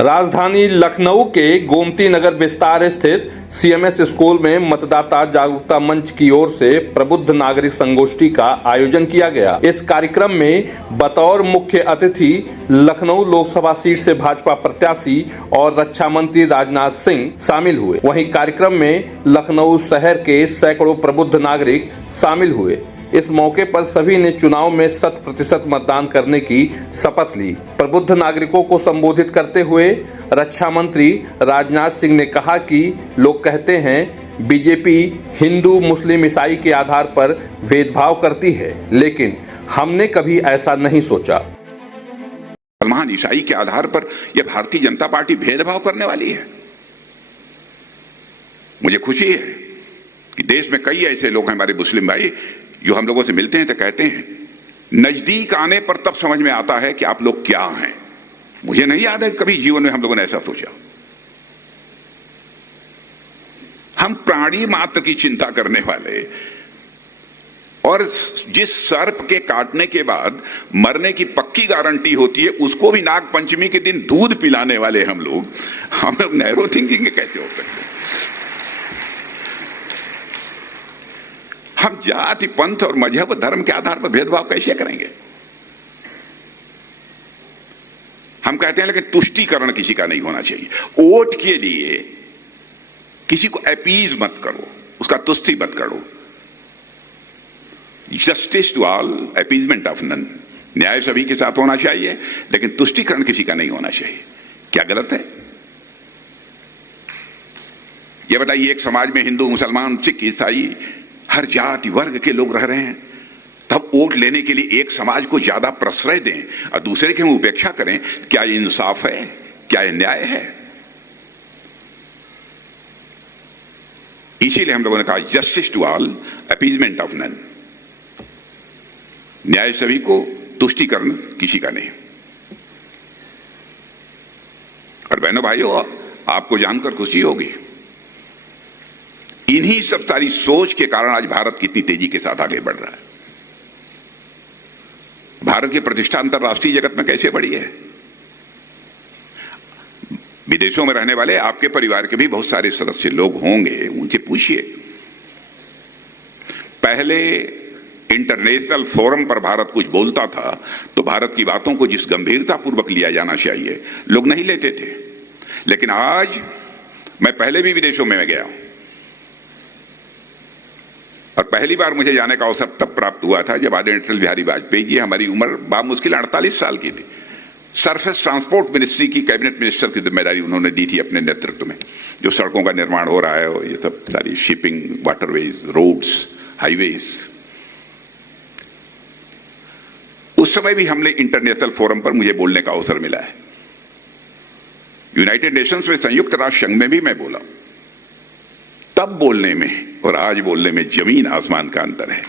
राजधानी लखनऊ के गोमती नगर विस्तार स्थित सीएमएस स्कूल में मतदाता जागरूकता मंच की ओर से प्रबुद्ध नागरिक संगोष्ठी का आयोजन किया गया। इस कार्यक्रम में बतौर मुख्य अतिथि लखनऊ लोकसभा सीट से भाजपा प्रत्याशी और रक्षा मंत्री राजनाथ सिंह शामिल हुए। वहीं कार्यक्रम में लखनऊ शहर के सैकड़ों प्रबुद्ध नागरिक शामिल हुए। इस मौके पर सभी ने चुनाव में 100% मतदान करने की शपथ ली। प्रबुद्ध नागरिकों को संबोधित करते हुए रक्षा मंत्री राजनाथ सिंह ने कहा कि लोग कहते हैं बीजेपी हिंदू मुस्लिम ईसाई के आधार पर भेदभाव करती है, लेकिन हमने कभी ऐसा नहीं सोचा। मुसलमान ईसाई के आधार पर यह भारतीय जनता पार्टी भेदभाव करने वाली है। मुझे खुशी है कि देश में कई ऐसे लोग हैं हमारे मुस्लिम भाई जो हम लोगों से मिलते हैं तो कहते हैं, नजदीक आने पर तब समझ में आता है कि आप लोग क्या हैं। मुझे नहीं याद है कभी जीवन में हम लोगों ने ऐसा सोचा। हम प्राणी मात्र की चिंता करने वाले और जिस सर्प के काटने के बाद मरने की पक्की गारंटी होती है उसको भी नाग पंचमी के दिन दूध पिलाने वाले हम लोग नैरो थिंकिंग कैसे हो सकते हैं? हम जाति पंथ और मजहब धर्म के आधार पर भेदभाव कैसे करेंगे? हम कहते हैं लेकिन तुष्टीकरण किसी का नहीं होना चाहिए। वोट के लिए किसी को अपीज मत करो, उसका तुष्टि मत करो। Justice to all, appeasement of none. न्याय सभी के साथ होना चाहिए लेकिन तुष्टीकरण किसी का नहीं होना चाहिए। क्या गलत है? यह बताइए, एक समाज में हिंदू मुसलमान सिख ईसाई हर जाति वर्ग के लोग रह रहे हैं, तब वोट लेने के लिए एक समाज को ज्यादा प्रश्रय दें और दूसरे की हम उपेक्षा करें? क्या ये इंसाफ है? क्या ये न्याय है? इसीलिए हम लोगों ने कहा justice to all, appeasement of none. न्याय सभी को, तुष्टीकरण किसी का नहीं। और बहनों भाइयों, आपको जानकर खुशी होगी, इन्हीं सब सारी सोच के कारण आज भारत कितनी तेजी के साथ आगे बढ़ रहा है। भारत की प्रतिष्ठा अंतरराष्ट्रीय जगत में कैसे बढ़ी है? विदेशों में रहने वाले आपके परिवार के भी बहुत सारे सदस्य लोग होंगे, उनसे पूछिए। पहले इंटरनेशनल फोरम पर भारत कुछ बोलता था तो भारत की बातों को जिस गंभीरता पूर्वक लिया जाना चाहिए लोग नहीं लेते थे, लेकिन आज मैं पहले भी विदेशों में गया हूं और पहली बार मुझे जाने का अवसर तब प्राप्त हुआ था जब आदरणीय अटल बिहारी वाजपेयी जी, हमारी उम्र बामुश्किल 48 साल की थी, सरफेस ट्रांसपोर्ट मिनिस्ट्री की कैबिनेट मिनिस्टर की जिम्मेदारी उन्होंने दी थी अपने नेतृत्व में। जो सड़कों का निर्माण हो रहा है, ये सब सारी शिपिंग, वाटरवेज, रोड्स, हाईवेज। उस समय भी हमने इंटरनेशनल फोरम पर मुझे बोलने का अवसर मिला है। यूनाइटेड नेशंस में, संयुक्त राष्ट्र संघ में भी मैं बोला। तब बोलने में और आज बोलने में जमीन आसमान का अंतर है।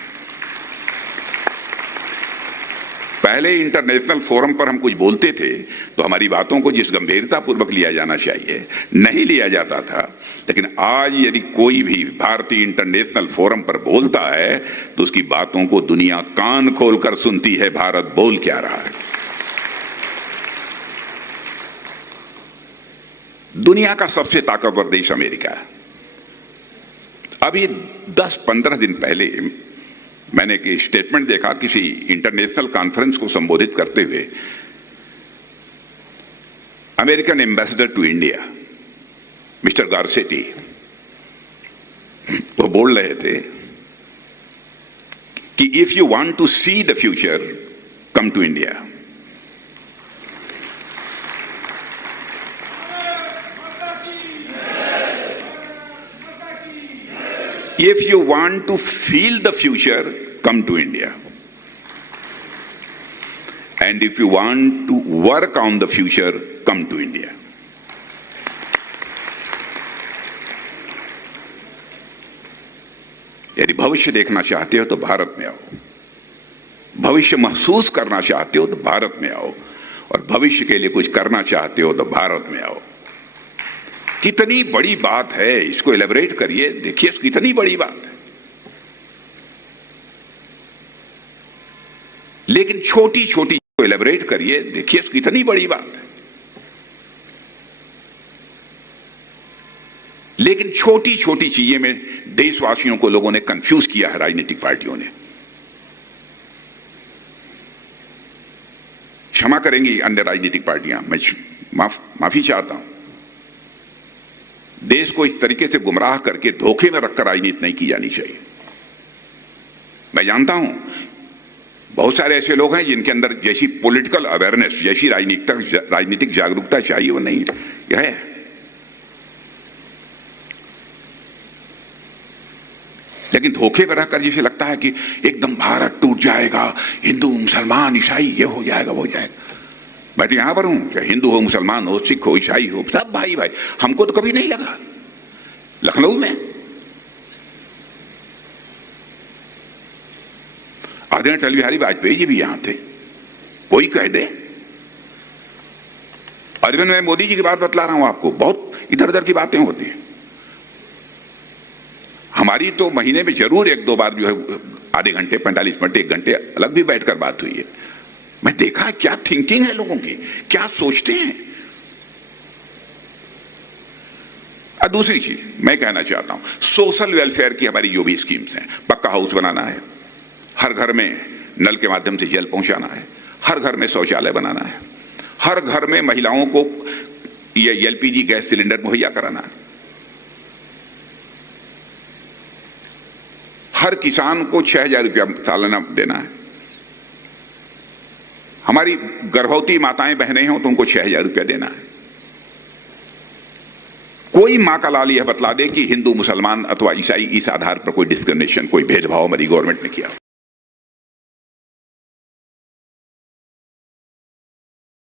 पहले इंटरनेशनल फोरम पर हम कुछ बोलते थे तो हमारी बातों को जिस गंभीरता पूर्वक लिया जाना चाहिए नहीं लिया जाता था, लेकिन आज यदि कोई भी भारतीय इंटरनेशनल फोरम पर बोलता है तो उसकी बातों को दुनिया कान खोलकर सुनती है। भारत बोल क्या रहा है? दुनिया का सबसे ताकतवर देश अमेरिका है। अभी 10-15 दिन पहले मैंने एक स्टेटमेंट देखा किसी इंटरनेशनल कॉन्फ्रेंस को संबोधित करते हुए। American ambassador to India mister Garcetti, वो बोल रहे थे कि if you want to see the future, come to India. If you want to feel the future, come to India. And if you want to work on the future, come to India. यदि भविष्य देखना चाहते हो तो भारत में आओ, भविष्य महसूस करना चाहते हो तो भारत में आओ, और भविष्य के लिए कुछ करना चाहते हो तो भारत में आओ। कितनी बड़ी बात है, इसको एलेबरेट करिए, देखिए कितनी बड़ी बात है। लेकिन छोटी छोटी को एलेबरेट करिए, देखिए कितनी बड़ी बात है। लेकिन छोटी छोटी चीजें में देशवासियों को लोगों ने कंफ्यूज किया है, राजनीतिक पार्टियों ने। क्षमा करेंगी अन्य राजनीतिक पार्टियां, मैं माफी चाहता हूं। देश को इस तरीके से गुमराह करके धोखे में रखकर राजनीति नहीं की जानी चाहिए। मैं जानता हूं बहुत सारे ऐसे लोग हैं जिनके अंदर जैसी पॉलिटिकल अवेयरनेस, जैसी राजनीतिक जागरूकता चाहिए वो नहीं है। लेकिन धोखे में रहकर जैसे लगता है कि एकदम भारत टूट जाएगा, हिंदू मुसलमान ईसाई ये हो जाएगा वो हो जाएगा। मैं तो यहां पर हूं, चाहे हिंदू हो, मुसलमान हो, सिख हो, ईसाई हो, सब भाई भाई। हमको तो कभी नहीं लगा। लखनऊ में आदरणीय अटल बिहारी वाजपेयी जी भी यहां थे, कोई कह दे। अरविंद, मैं मोदी जी की बात बतला रहा हूं आपको, बहुत इधर उधर की बातें होती हैं। हमारी तो महीने में जरूर एक दो बार जो है आधे घंटे, 45 मिनट, 1 घंटे अलग भी बैठकर बात हुई है। मैं देखा क्या थिंकिंग है लोगों की, क्या सोचते हैं। और दूसरी चीज मैं कहना चाहता हूं, सोशल वेलफेयर की हमारी जो भी स्कीम्स हैं, पक्का हाउस बनाना है, हर घर में नल के माध्यम से जल पहुंचाना है, हर घर में शौचालय बनाना है, हर घर में महिलाओं को ये एलपीजी गैस सिलेंडर मुहैया कराना है, हर किसान को 6,000 रुपया सालाना देना है। हमारी गर्भवती माताएं बहनें हों तो उनको 6,000 रुपया देना है। कोई मां का लाल यह बतला दे कि हिंदू मुसलमान अथवा ईसाई इस आधार पर कोई डिस्क्रिमिनेशन, कोई भेदभाव हमारी गवर्नमेंट ने किया।